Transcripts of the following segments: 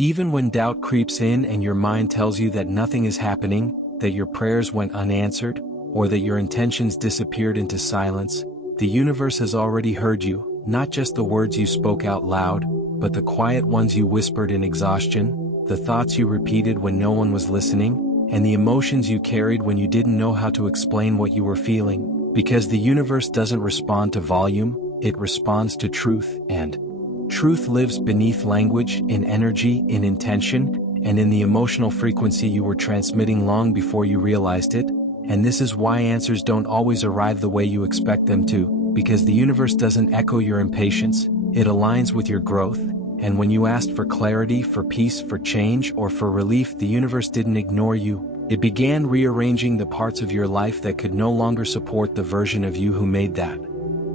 Even when doubt creeps in and your mind tells you that nothing is happening, that your prayers went unanswered, or that your intentions disappeared into silence, the universe has already heard you, not just the words you spoke out loud, but the quiet ones you whispered in exhaustion, the thoughts you repeated when no one was listening, and the emotions you carried when you didn't know how to explain what you were feeling. Because the universe doesn't respond to volume, it responds to truth, and truth lives beneath language, in energy, in intention, and in the emotional frequency you were transmitting long before you realized it. And this is why answers don't always arrive the way you expect them to, because the universe doesn't echo your impatience, it aligns with your growth. And when you asked for clarity, for peace, for change, or for relief, the universe didn't ignore you. It began rearranging the parts of your life that could no longer support the version of you who made that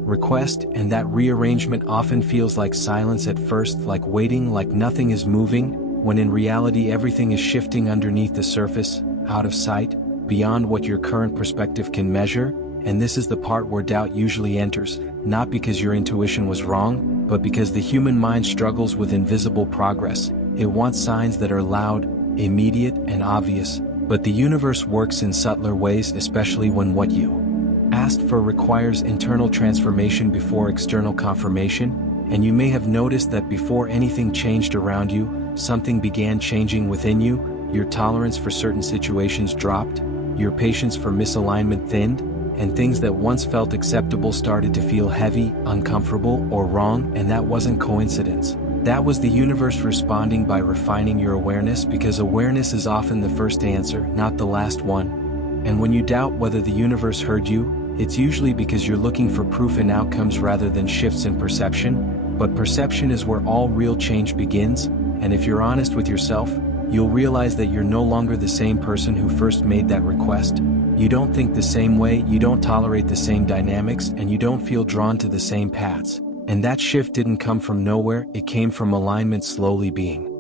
request, and that rearrangement often feels like silence at first, like waiting, like nothing is moving, when in reality everything is shifting underneath the surface, out of sight, beyond what your current perspective can measure. And this is the part where doubt usually enters, not because your intuition was wrong, but because the human mind struggles with invisible progress. It wants signs that are loud, immediate, and obvious, but the universe works in subtler ways, especially when what you asked for requires internal transformation before external confirmation. And you may have noticed that before anything changed around you, something began changing within you. Your tolerance for certain situations dropped, your patience for misalignment thinned, and things that once felt acceptable started to feel heavy, uncomfortable, or wrong. And that wasn't coincidence. That was the universe responding by refining your awareness, because awareness is often the first answer, not the last one. And when you doubt whether the universe heard you, it's usually because you're looking for proof in outcomes rather than shifts in perception. But perception is where all real change begins, and if you're honest with yourself, you'll realize that you're no longer the same person who first made that request. You don't think the same way, you don't tolerate the same dynamics, and you don't feel drawn to the same paths. And that shift didn't come from nowhere, it came from alignment slowly being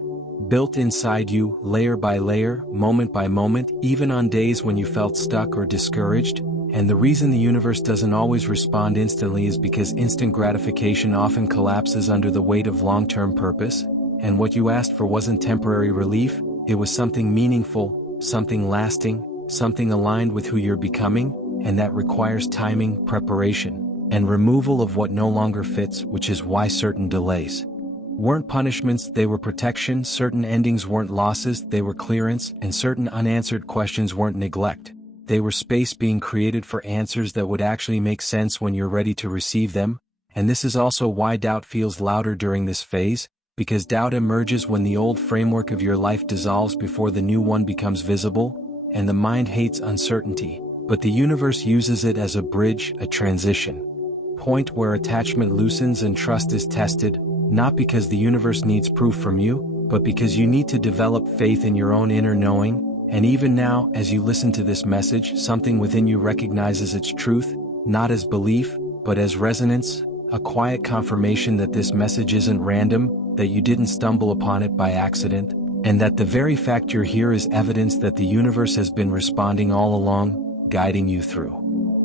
built inside you, layer by layer, moment by moment, even on days when you felt stuck or discouraged. And the reason the universe doesn't always respond instantly is because instant gratification often collapses under the weight of long-term purpose. And what you asked for wasn't temporary relief, it was something meaningful, something lasting, something aligned with who you're becoming, and that requires timing, preparation, and removal of what no longer fits, which is why certain delays weren't punishments, they were protection, certain endings weren't losses, they were clearance, and certain unanswered questions weren't neglect. They were space being created for answers that would actually make sense when you're ready to receive them. And this is also why doubt feels louder during this phase, because doubt emerges when the old framework of your life dissolves before the new one becomes visible, and the mind hates uncertainty, but the universe uses it as a bridge, a transition point where attachment loosens and trust is tested, not because the universe needs proof from you, but because you need to develop faith in your own inner knowing. And even now, as you listen to this message, something within you recognizes its truth, not as belief, but as resonance, a quiet confirmation that this message isn't random, that you didn't stumble upon it by accident, and that the very fact you're here is evidence that the universe has been responding all along, guiding you through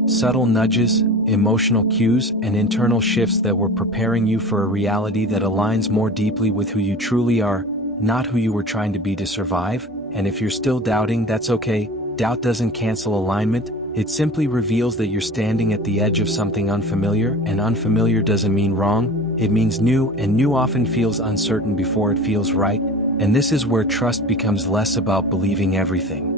subtle nudges, emotional cues, and internal shifts that were preparing you for a reality that aligns more deeply with who you truly are, not who you were trying to be to survive. And if you're still doubting, that's okay. Doubt doesn't cancel alignment, it simply reveals that you're standing at the edge of something unfamiliar, and unfamiliar doesn't mean wrong, it means new, and new often feels uncertain before it feels right. And this is where trust becomes less about believing everything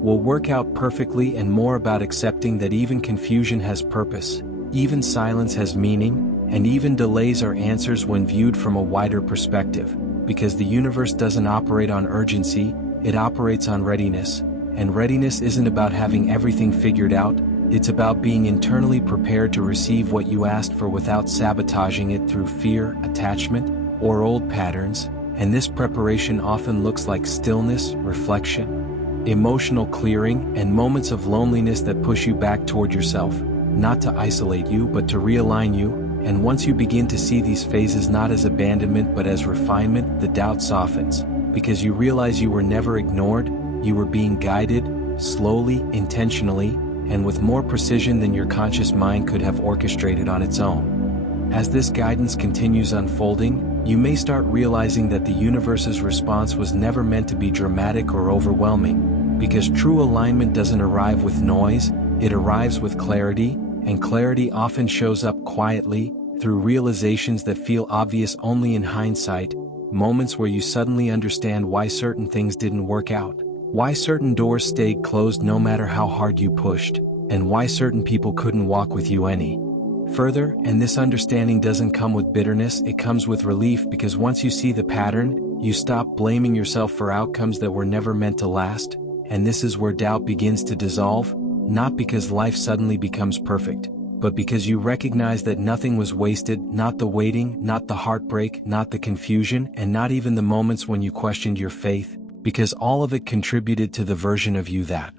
will work out perfectly and more about accepting that even confusion has purpose, even silence has meaning, and even delays are answers when viewed from a wider perspective, because the universe doesn't operate on urgency, it operates on readiness, and readiness isn't about having everything figured out, it's about being internally prepared to receive what you asked for without sabotaging it through fear, attachment, or old patterns. And this preparation often looks like stillness, reflection, emotional clearing, and moments of loneliness that push you back toward yourself, not to isolate you but to realign you. And once you begin to see these phases not as abandonment but as refinement, the doubt softens, because you realize you were never ignored, you were being guided, slowly, intentionally, and with more precision than your conscious mind could have orchestrated on its own. As this guidance continues unfolding, you may start realizing that the universe's response was never meant to be dramatic or overwhelming, because true alignment doesn't arrive with noise, it arrives with clarity, and clarity often shows up quietly, through realizations that feel obvious only in hindsight, moments where you suddenly understand why certain things didn't work out, why certain doors stayed closed no matter how hard you pushed, and why certain people couldn't walk with you any further. And this understanding doesn't come with bitterness, it comes with relief, because once you see the pattern, you stop blaming yourself for outcomes that were never meant to last, and this is where doubt begins to dissolve, not because life suddenly becomes perfect, but because you recognize that nothing was wasted, not the waiting, not the heartbreak, not the confusion, and not even the moments when you questioned your faith, because all of it contributed to the version of you that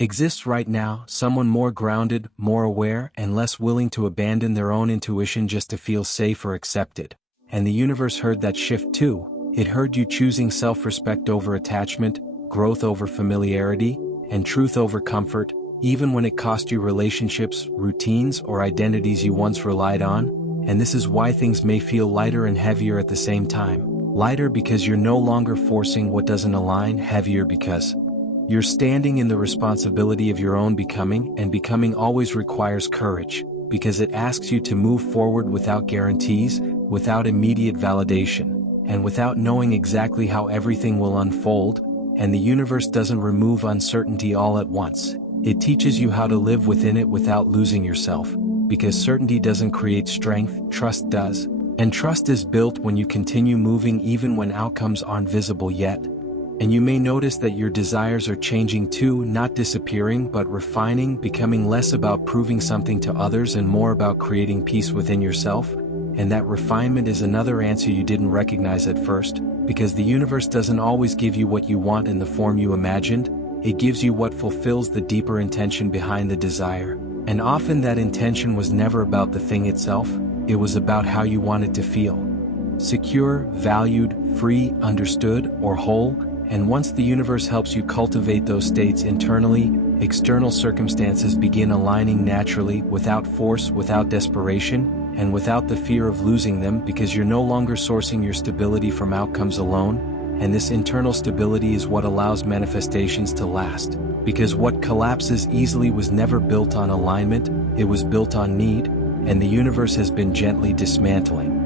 exists right now, someone more grounded, more aware, and less willing to abandon their own intuition just to feel safe or accepted. And the universe heard that shift too. It heard you choosing self-respect over attachment, growth over familiarity, and truth over comfort, even when it cost you relationships, routines, or identities you once relied on. And this is why things may feel lighter and heavier at the same time. Lighter because you're no longer forcing what doesn't align, heavier because you're standing in the responsibility of your own becoming, and becoming always requires courage, because it asks you to move forward without guarantees, without immediate validation, and without knowing exactly how everything will unfold. And the universe doesn't remove uncertainty all at once. It teaches you how to live within it without losing yourself, because certainty doesn't create strength, trust does. And trust is built when you continue moving even when outcomes aren't visible yet. And you may notice that your desires are changing too, not disappearing but refining, becoming less about proving something to others and more about creating peace within yourself. And that refinement is another answer you didn't recognize at first, because the universe doesn't always give you what you want in the form you imagined. It gives you what fulfills the deeper intention behind the desire. And often that intention was never about the thing itself, it was about how you wanted to feel. Secure, valued, free, understood, or whole. And once the universe helps you cultivate those states internally, external circumstances begin aligning naturally, without force, without desperation, and without the fear of losing them, because you're no longer sourcing your stability from outcomes alone. And this internal stability is what allows manifestations to last, because what collapses easily was never built on alignment, it was built on need, and the universe has been gently dismantling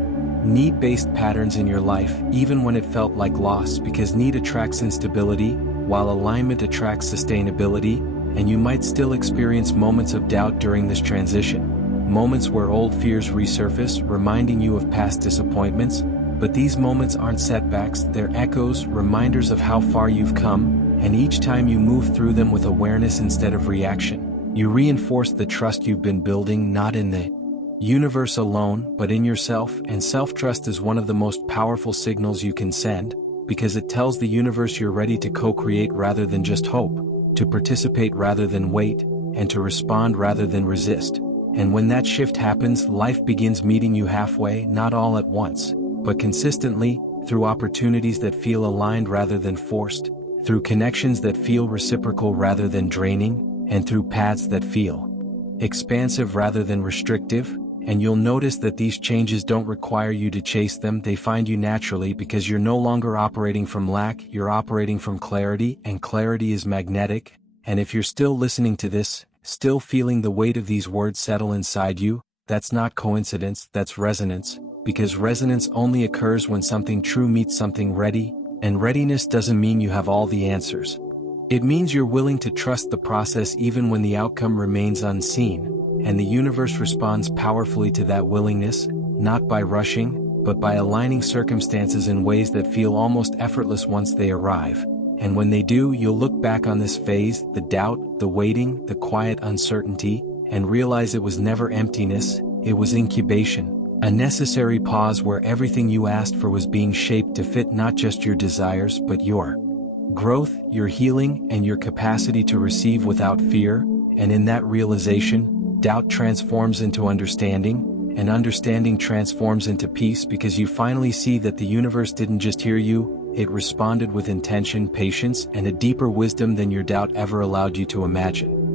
need-based patterns in your life, even when it felt like loss, because need attracts instability, while alignment attracts sustainability. And you might still experience moments of doubt during this transition, moments where old fears resurface, reminding you of past disappointments. But these moments aren't setbacks, they're echoes, reminders of how far you've come, and each time you move through them with awareness instead of reaction, you reinforce the trust you've been building, not in the universe alone, but in yourself. And self-trust is one of the most powerful signals you can send, because it tells the universe you're ready to co-create rather than just hope, to participate rather than wait, and to respond rather than resist. And when that shift happens, life begins meeting you halfway, not all at once, but consistently, through opportunities that feel aligned rather than forced, through connections that feel reciprocal rather than draining, and through paths that feel expansive rather than restrictive. And you'll notice that these changes don't require you to chase them, they find you naturally, because you're no longer operating from lack, you're operating from clarity, and clarity is magnetic. And if you're still listening to this, still feeling the weight of these words settle inside you, that's not coincidence, that's resonance, because resonance only occurs when something true meets something ready, and readiness doesn't mean you have all the answers. It means you're willing to trust the process even when the outcome remains unseen. And the universe responds powerfully to that willingness, not by rushing, but by aligning circumstances in ways that feel almost effortless once they arrive. And when they do, you'll look back on this phase, the doubt, the waiting, the quiet uncertainty, and realize it was never emptiness, it was incubation, a necessary pause where everything you asked for was being shaped to fit not just your desires but your growth, your healing, and your capacity to receive without fear. And in that realization, doubt transforms into understanding, and understanding transforms into peace, because you finally see that the universe didn't just hear you, it responded with intention, patience, and a deeper wisdom than your doubt ever allowed you to imagine.